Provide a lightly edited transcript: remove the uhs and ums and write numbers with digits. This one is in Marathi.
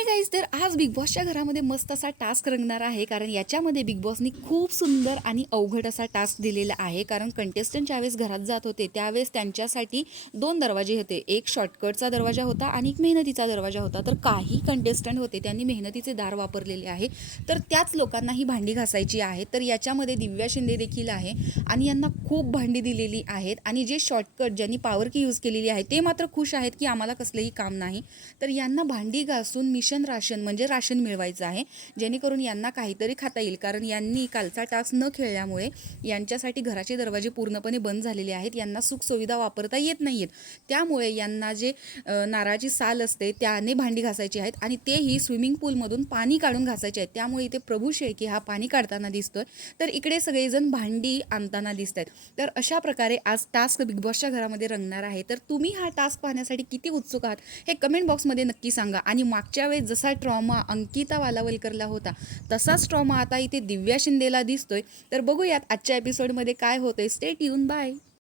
हाय गाईज, तर आज बिग बॉसच्या घरामध्ये मस्त असा टास्क रंगणार आहे. कारण याच्यामध्ये बिग बॉसनी खूप सुंदर आणि अवघड असा टास्क दिलेला आहे. कारण कंटेस्टंट ज्यावेळेस घरात जात होते त्यावेळेस त्यांच्यासाठी दोन दरवाजे होते. एक शॉर्टकटचा दरवाजा होता आणि एक मेहनतीचा दरवाजा होता. तर काही कंटेस्टंट होते त्यांनी मेहनतीचे दार वापरलेले आहे, तर त्याच लोकांना ही भांडी घासायची आहे. तर याच्यामध्ये दिव्या शिंदे देखील आहे आणि यांना खूप भांडी दिलेली आहेत. आणि जे शॉर्टकट ज्यांनी पॉवर की यूज केलेली आहे ते मात्र खुश आहेत की आम्हाला कसलेही काम नाही. तर यांना भांडी घासून मिशन राशन म्हणजे राशन मिळवायचं आहे, जेणेकरून यांना काहीतरी खाता येईल. कारण यांनी कालचा टास्क न खेळल्यामुळे यांच्यासाठी घराचे दरवाजे पूर्णपणे बंद झालेले आहेत. यांना सुखसुविधा वापरता येत नाही आहेत. त्यामुळे यांना जे नारळाची साल असते त्याने भांडी घासायची आहेत आणि तेही स्विमिंग पूलमधून पाणी काढून घासायचे आहेत. त्यामुळे इथे प्रभू शेळके हा पाणी काढताना दिसतोय, तर इकडे सगळेजण भांडी आणताना दिसत आहेत. तर अशा प्रकारे आज टास्क बिग बॉसच्या घरामध्ये रंगणार आहे. तर तुम्ही हा टास्क पाहण्यासाठी किती उत्सुक आहात हे कमेंट बॉक्समध्ये नक्की सांगा. आणि मागच्या वेळेस जसा ट्रॉमा अंकिता वालावलकरला होता तसाच ट्रॉमा आता इथे दिव्या शिंदेला दिसतोय. तर बघूयात आजच्या एपिसोडमध्ये काय होतंय. Stay tune, bye.